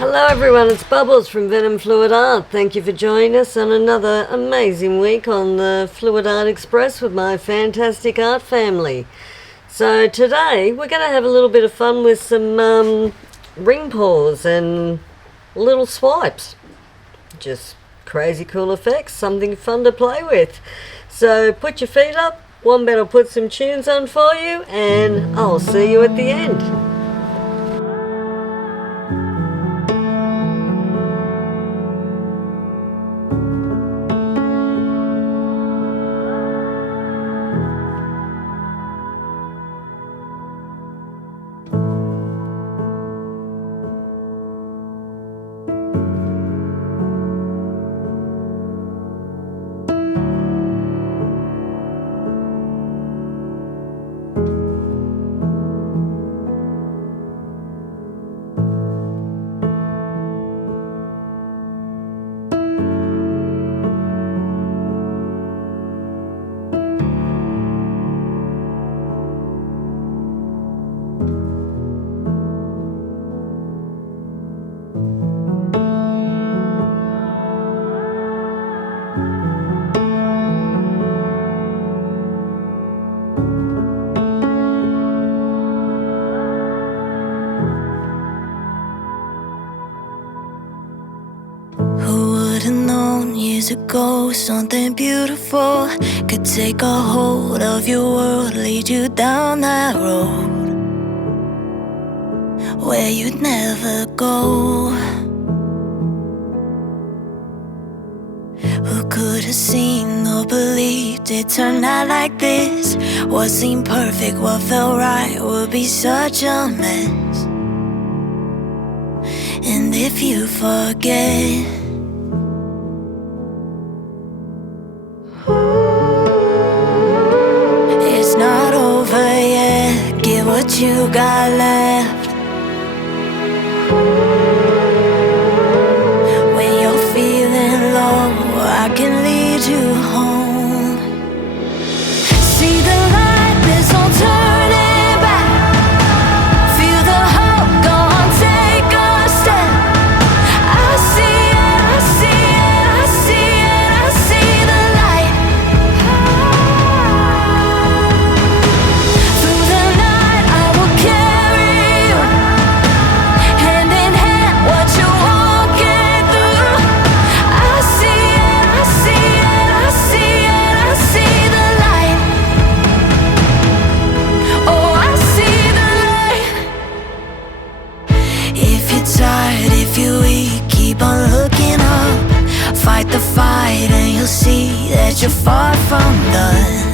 Hello everyone, it's Bubbles from venomfluidart. Thank you for joining us on another amazing week on the Fluid Art Express with my fantastic art family. So today we're going to have a little bit of fun with some ring pours and little swipes. Just crazy cool effects, something fun to play with. So put your feet up, Wombat will put some tunes on for you, and I'll see you at the end. Ago, something beautiful could take a hold of your world, lead you down that road where you'd never go. Who could have seen or believed it turned out like this? What seemed perfect, what felt right would be such a mess. And if you forget, what you got left. When you're feeling low, I can lead you home. See the light, there's no turning back. Feel the hope, go on, take a step. I see it, I see it, I see it, I see the light. Through the night I will carry you, hand in hand what you're walking through. I see it, I see it, I see it, I see the light. Oh, I see the light. If you're tired, if you're weak, keep on looking up. Fight the fight and you'll see that you're far from done.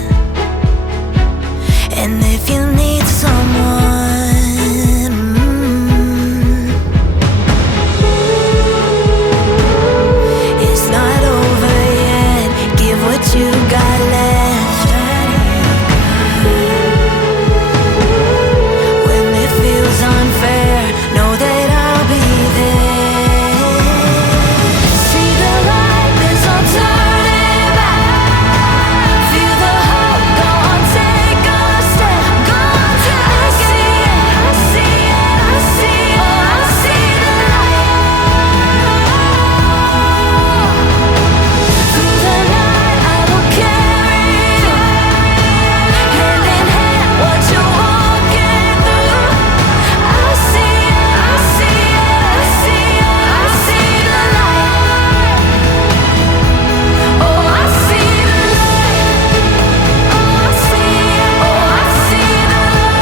And if you need someone, it's not over yet. Give what you got left. When it feels unfair, know that I'll be there. See the light, there's no turning back. Feel the hope, go on, take a step. Go on, I see it, I see it, I see it. Oh, I see the light. Through the night I will carry you, hand in hand what you're walking through. I see it, I see it, I see it, I see the light. Oh, I see the light. Oh, I see it. Oh, I see the light.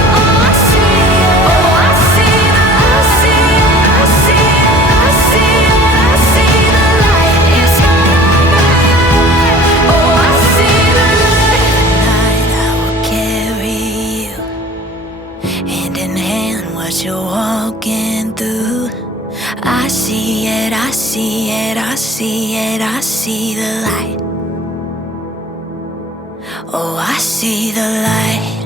Oh, I see it. Oh, I see the, I see it, I see it, I see it, I see the light. It's not over yet. Oh, I see the light. Night I will carry you, hand in hand what you're walking through. I see it, I see it, I see it, I see the light. Oh, I see the light.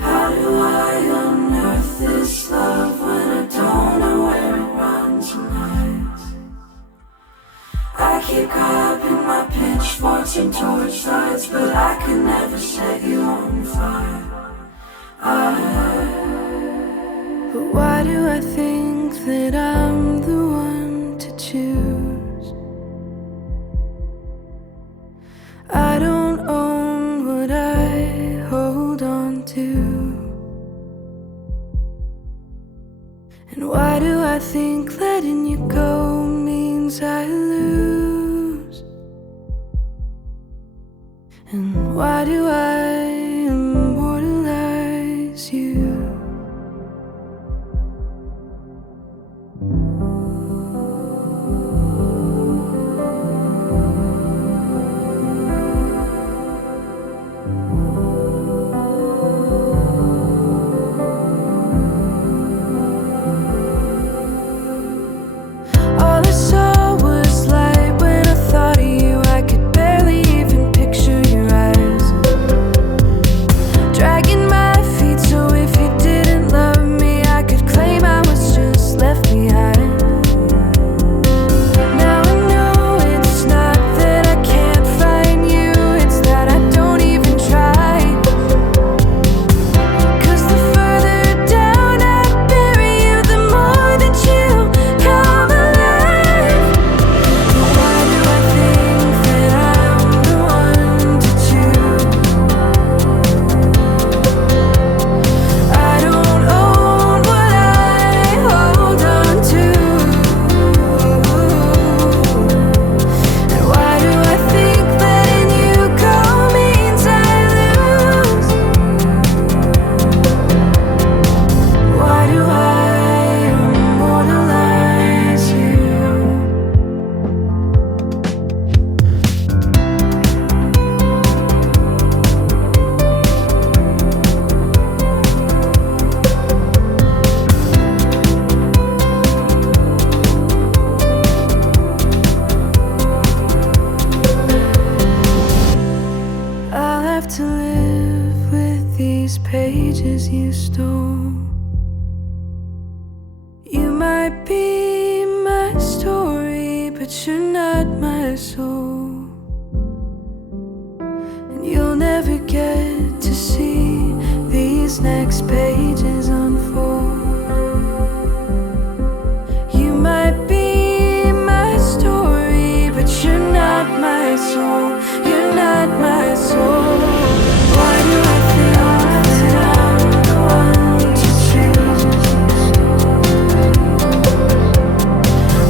How do I unearth this love when I don't know where it runs tonight? I keep caught up in my pitchforks and torchlights, but I can never set you on fire. But why do I think that I'm the one to choose? I don't own what I hold on to. And why do I think letting you go means I lose? And why do I immortalize you? All I saw was light when I thought of you. I could barely even picture your eyes. Dragging my feet, so if you didn't love me, I could claim I was just left behind. Now I know it's not that I can't find you, it's that I don't even try. 'Cause the further down I bury you, the more that you come alive. But why do I think that I'm the one to choose? I don't own what I hold on to. And why do I think letting you go means I lose? Why do I immortalize you? I'll have to live with these pages you stole. You might be my story, but you're not my soul. And you'll never get to see these next pages unfold. You might be my story, but you're not my soul. You're not my soul. Why do I think that I'm the one to choose?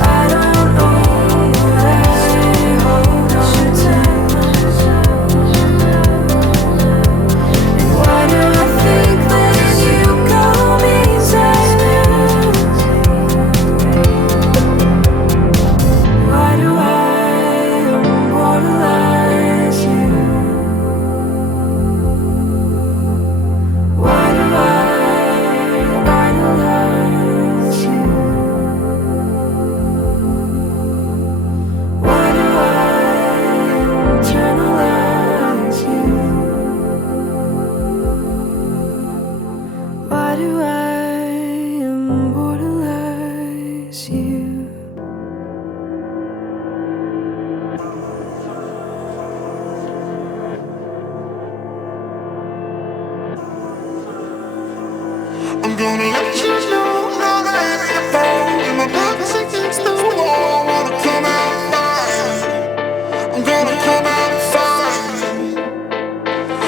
I don't own what I hold on to. And why do I think letting you go means I lose? Why do I immortalize you? Why do I idolize you? Why do I internalize you? Why do I immortalize you? I'm gonna let you know now that you're born. And my back's against the wall. I wanna come out fine. I'm gonna come out fine.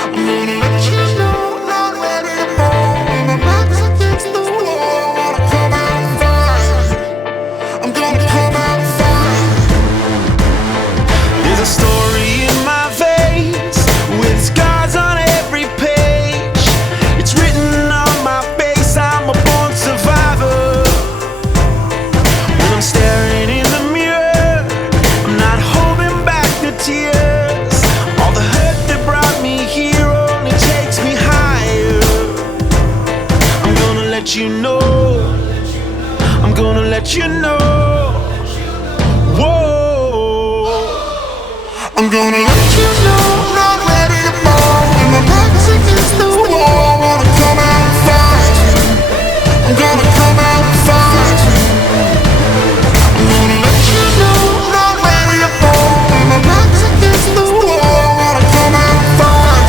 I'm gonna let you know now that you're born. And my back's against the wall. I wanna come out fine. I'm gonna come out fine. There's a story in my veins with scars on every page. It's written on my face, I'm a born survivor. When I'm staring in the mirror, I'm not holding back the tears. All the hurt that brought me here only takes me higher. I'm gonna let you know. I'm gonna let you know. Whoa. I'm gonna let you know. Not ready to fall. And my back's against the wall. I wanna come out fine. I'm gonna come out fine. I'm gonna let you know. Not ready to fall. And my back's against the wall. I wanna come out fine.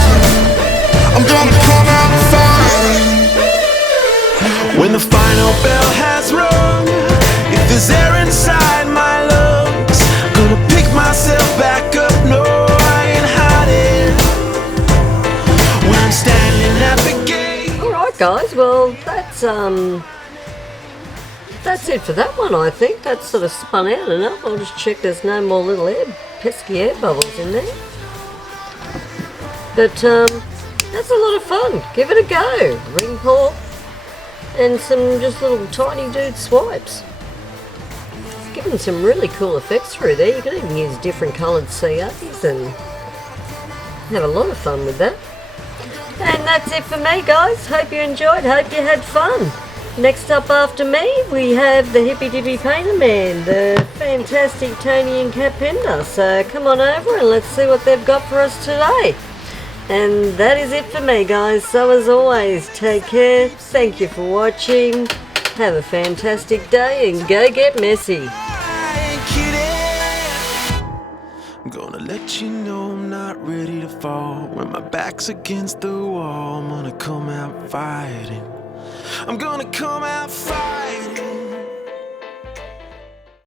I'm gonna come out fine. I'm standing at the gate. Alright guys, well that's it for that one, I think. That's sort of spun out enough. I'll just check there's no more little pesky air bubbles in there. But that's a lot of fun. Give it a go. Ring pull and some just little tiny dude swipes. Giving some really cool effects through there. You can even use different coloured CAs and have a lot of fun with that. And that's it for me, guys. Hope you enjoyed. Hope you had fun. Next up after me, we have the hippy dippy painter man, the fantastic Tony and Cat Pender. So come on over and let's see what they've got for us today. And that is it for me, guys. So as always, take care. Thank you for watching. Have a fantastic day and go get messy. I'm gonna let you know I'm not ready to fall. When my back's against the wall, I'm gonna come out fighting. I'm gonna come out fighting.